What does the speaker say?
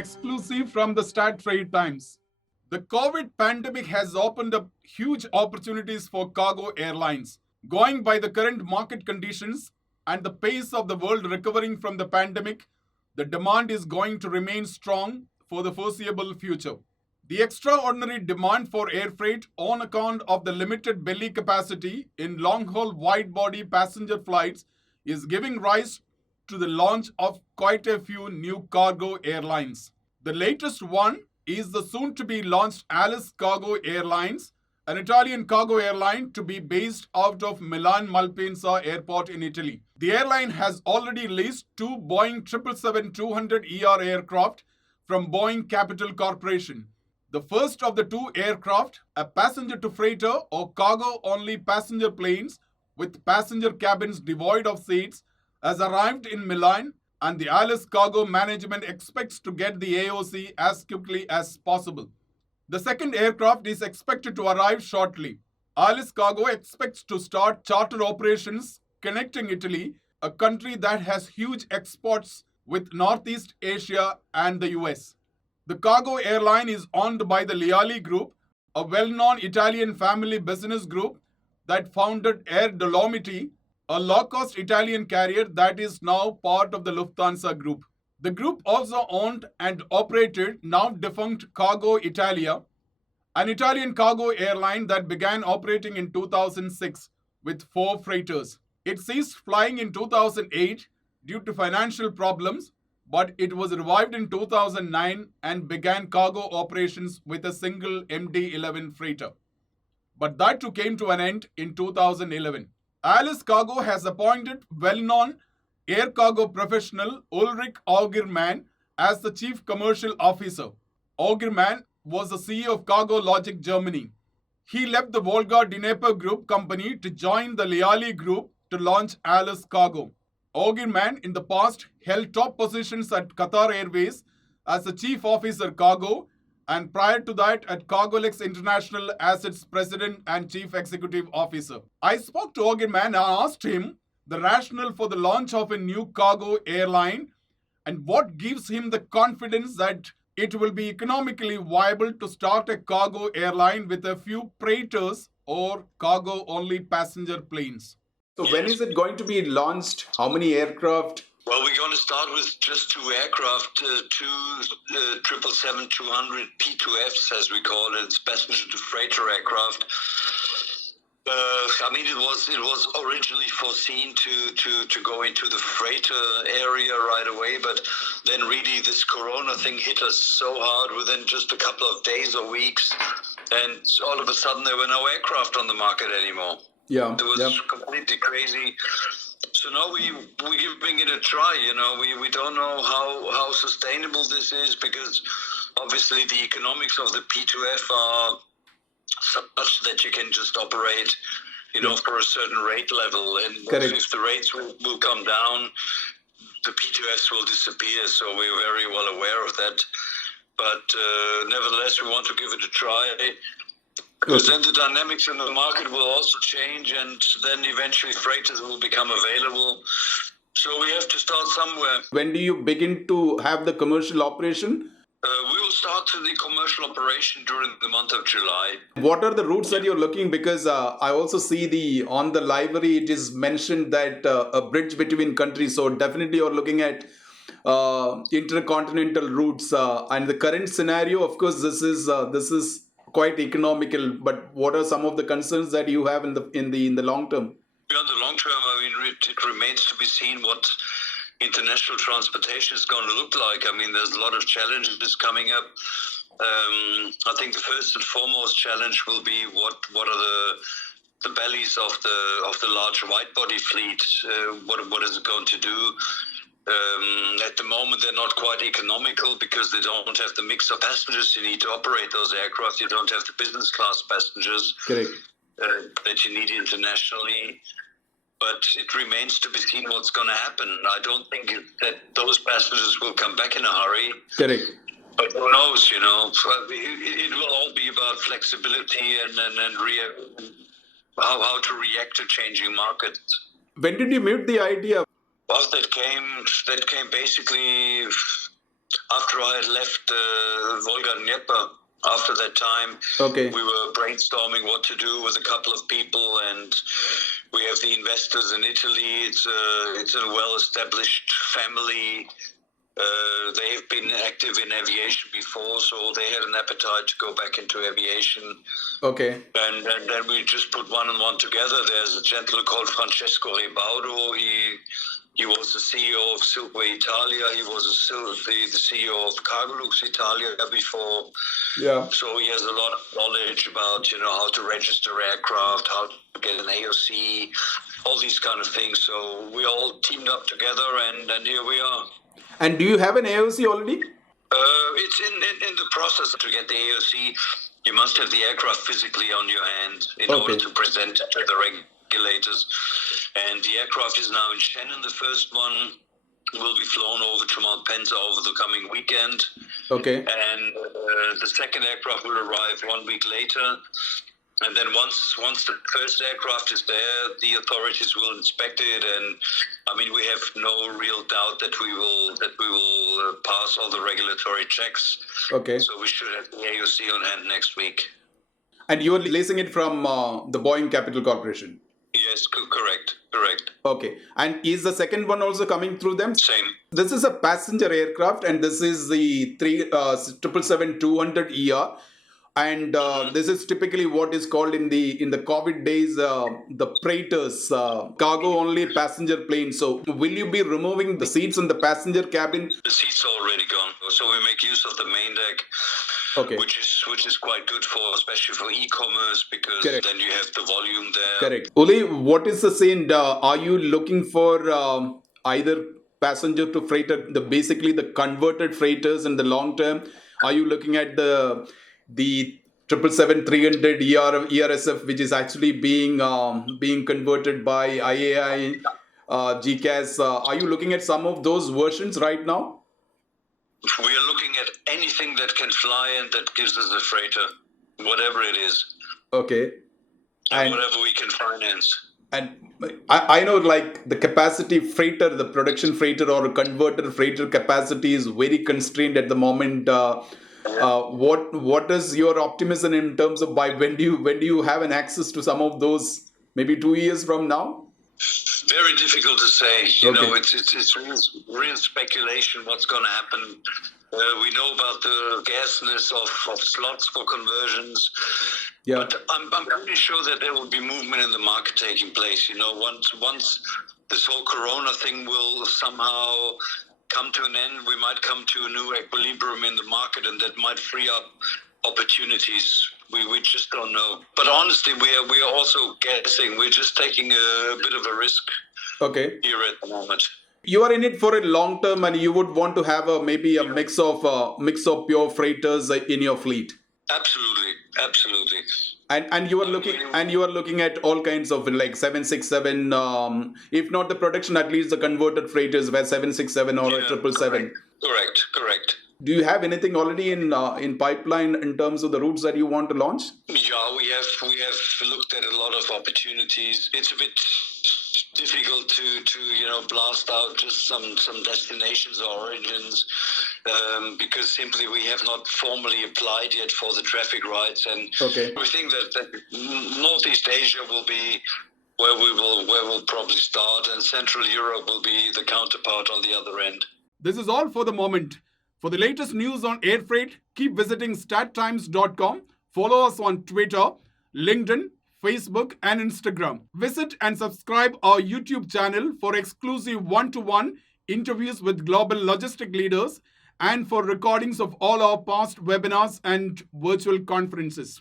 exclusive from the Start Trade Times. The COVID pandemic has opened up huge opportunities for cargo airlines. Going by the current market conditions and the pace of the world recovering from the pandemic, the demand is going to remain strong for the foreseeable future. The extraordinary demand for air freight on account of the limited belly capacity in long haul wide body passenger flights is giving rise to the launch of quite a few new cargo airlines. The latest one is the soon to be launched Alice Cargo Airlines, an Italian cargo airline to be based out of Milan Malpensa Airport in Italy. The airline has already leased two Boeing 777-200ER aircraft from Boeing Capital Corporation. The first of the two aircraft, a passenger to freighter or cargo only passenger planes with passenger cabins devoid of seats, has arrived in Milan, and the Alice Cargo management expects to get the AOC as quickly as possible. The second aircraft is expected to arrive shortly. Alice Cargo expects to start charter operations connecting Italy, a country that has huge exports with Northeast Asia and the US. The cargo airline is owned by the Leali Group, a well-known Italian family business group that founded Air Dolomiti, a low-cost Italian carrier that is now part of the Lufthansa Group. The group also owned and operated now defunct Cargo Italia, an Italian cargo airline that began operating in 2006 with 4 freighters. It ceased flying in 2008 due to financial problems, but it was revived in 2009 and began cargo operations with a single MD-11 freighter. But that too came to an end in 2011. Alice Cargo has appointed well-known air cargo professional Ulrich Augerman as the chief commercial officer. Augerman was the CEO of Cargo Logic Germany. He left the Volga Dnieper Group company to join the Leali Group to launch Alice Cargo. Augerman in the past held top positions at Qatar Airways as the chief officer cargo, and prior to that at Cargolex International as its president and chief executive officer. I spoke to Augerman and asked him the rationale for the launch of a new cargo airline and what gives him the confidence that it will be economically viable to start a cargo airline with a few freighters or cargo only passenger planes. So when is it going to be launched? How many aircraft? Well, we're going to start with just 2 aircraft, two 777-200 P2Fs, as we call it. It's passenger to freighter aircraft. It was originally foreseen to go into the freighter area right away, but then really this Corona thing hit us so hard within just a couple of days or weeks, and all of a sudden there were no aircraft on the market anymore. Yeah, it was completely crazy. So now we're giving it a try. We don't know how sustainable this is, because obviously the economics of the P2F are such that you can just operate, for a certain rate level. And if the rates will come down, the P2Fs will disappear. So we're very well aware of that. But nevertheless, we want to give it a try. Because then the dynamics in the market will also change, and then eventually freighters will become available. So we have to start somewhere. When do you begin to have the commercial operation? We will start the commercial operation during the month of July. What are the routes that you're looking? Because I also see on the livery it is mentioned that a bridge between countries. So definitely you're looking at intercontinental routes. And the current scenario, of course, this is quite economical, but what are some of the concerns that you have in the long term? Beyond the long term, it remains to be seen what international transportation is going to look like. There's a lot of challenges coming up. I think the first and foremost challenge will be what are the bellies of the large wide body fleet. What is it going to do? At the moment, they're not quite economical because they don't have the mix of passengers you need to operate those aircraft. You don't have the business class passengers that you need internationally. But it remains to be seen what's going to happen. I don't think that those passengers will come back in a hurry. Correct. But who knows, it will all be about flexibility and how to react to changing markets. When did you meet the idea? Well, that came basically after I had left Volga Dnieper, after that time, Okay. we were brainstorming what to do with a couple of people, and we have the investors in Italy. It's a well-established family. They have been active in aviation before, so they had an appetite to go back into aviation. Okay. And then we just put one and one together. There's a gentleman called Francesco Rebaudo. He was the CEO of Silkway Italia. He was the CEO of Cargolux Italia before. Yeah. So he has a lot of knowledge about, how to register aircraft, how to get an AOC, all these kind of things. So we all teamed up together, and here we are. And do you have an AOC already? It's in the process to get the AOC. You must have the aircraft physically on your hand in order to present it to the regulators. And the aircraft is now in Shannon. The first one will be flown over to Mount Penza over the coming weekend. Okay. And the second aircraft will arrive 1 week later. And then once the first aircraft is there, the authorities will inspect it, and we have no real doubt that we will pass all the regulatory checks. Okay. So we should have the AOC on hand next week. And you are leasing it from the Boeing Capital Corporation? Yes, correct. Okay. And is the second one also coming through them? Same. This is a passenger aircraft, and this is the 777-200ER. And this is typically what is called in the COVID days the Praetors, cargo only passenger plane. So will you be removing the seats in the passenger cabin? The seats are already gone, so we make use of the main deck. Okay. Which is quite good especially for e-commerce, because then you have the volume there. Correct. Uli, what is the scene? Are you looking for either passenger to freighter, basically the converted freighters in the long term? Are you looking at the 777-300 ERSF, which is actually being converted by IAI, GCAS? Are you looking at some of those versions right now? We are looking at anything that can fly and that gives us a freighter, whatever it is. Okay. And whatever we can finance. And I know, like, the capacity freighter, the production freighter or converter freighter capacity is very constrained at the moment. What is your optimism in terms of by when do you have an access to some of those, maybe 2 years from now? Very difficult to say. It's real speculation what's going to happen. We know about the scarceness of slots for conversions. Yeah. But I'm pretty sure that there will be movement in the market taking place. Once this whole Corona thing will somehow come to an end, we might come to a new equilibrium in the market, and that might free up opportunities. We just don't know. But honestly, we are also guessing. We're just taking a bit of a risk. Okay. Here at the moment. You are in it for a long term, and you would want to have maybe a mix of pure freighters in your fleet. Absolutely. And you are looking at all kinds of, like, 767, if not the production, at least the converted freighters where 767 or 777. Correct. Do you have anything already in pipeline in terms of the routes that you want to launch? Yeah, we have looked at a lot of opportunities. It's a bit difficult to blast out just some destinations or origins, because simply we have not formally applied yet for the traffic rights, and we think that Northeast Asia will be where we'll probably start, and Central Europe will be the counterpart on the other end. This is all for the moment. For the latest news on air freight, keep visiting stattimes.com. Follow us on Twitter, LinkedIn, Facebook, and Instagram. Visit and subscribe our YouTube channel for exclusive one-to-one interviews with global logistic leaders and for recordings of all our past webinars and virtual conferences.